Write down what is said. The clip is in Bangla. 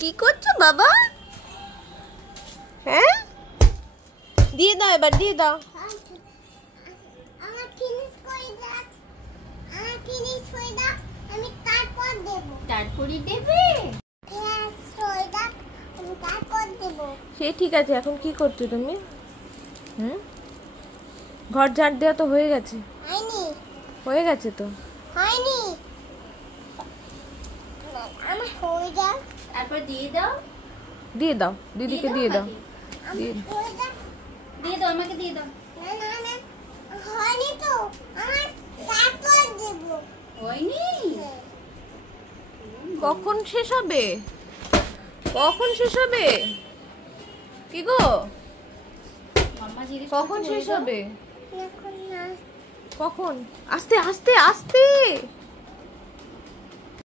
কি করছো বাবা? হ্যাঁ, দিয়ে দাও, এবার দিয়ে দাও। তারপরে দেবে। সে ঠিক আছে, এখন কি করছো তুমি? ঘর ঝাড় দেওয়া তো হয়ে গেছে। হয়ে গেছে তো। তারপর দিয়ে দাও। দিয়ে দাও, দিদিকে দিয়ে দাও। দিয়ে দাও, আমাকে দিয়ে দাও। হয়নি? কখন শেষ হবে? কখন শেষ হবে? কি গো, কখন শেষ হবে? কখন? আস্তে আস্তে আস্তে।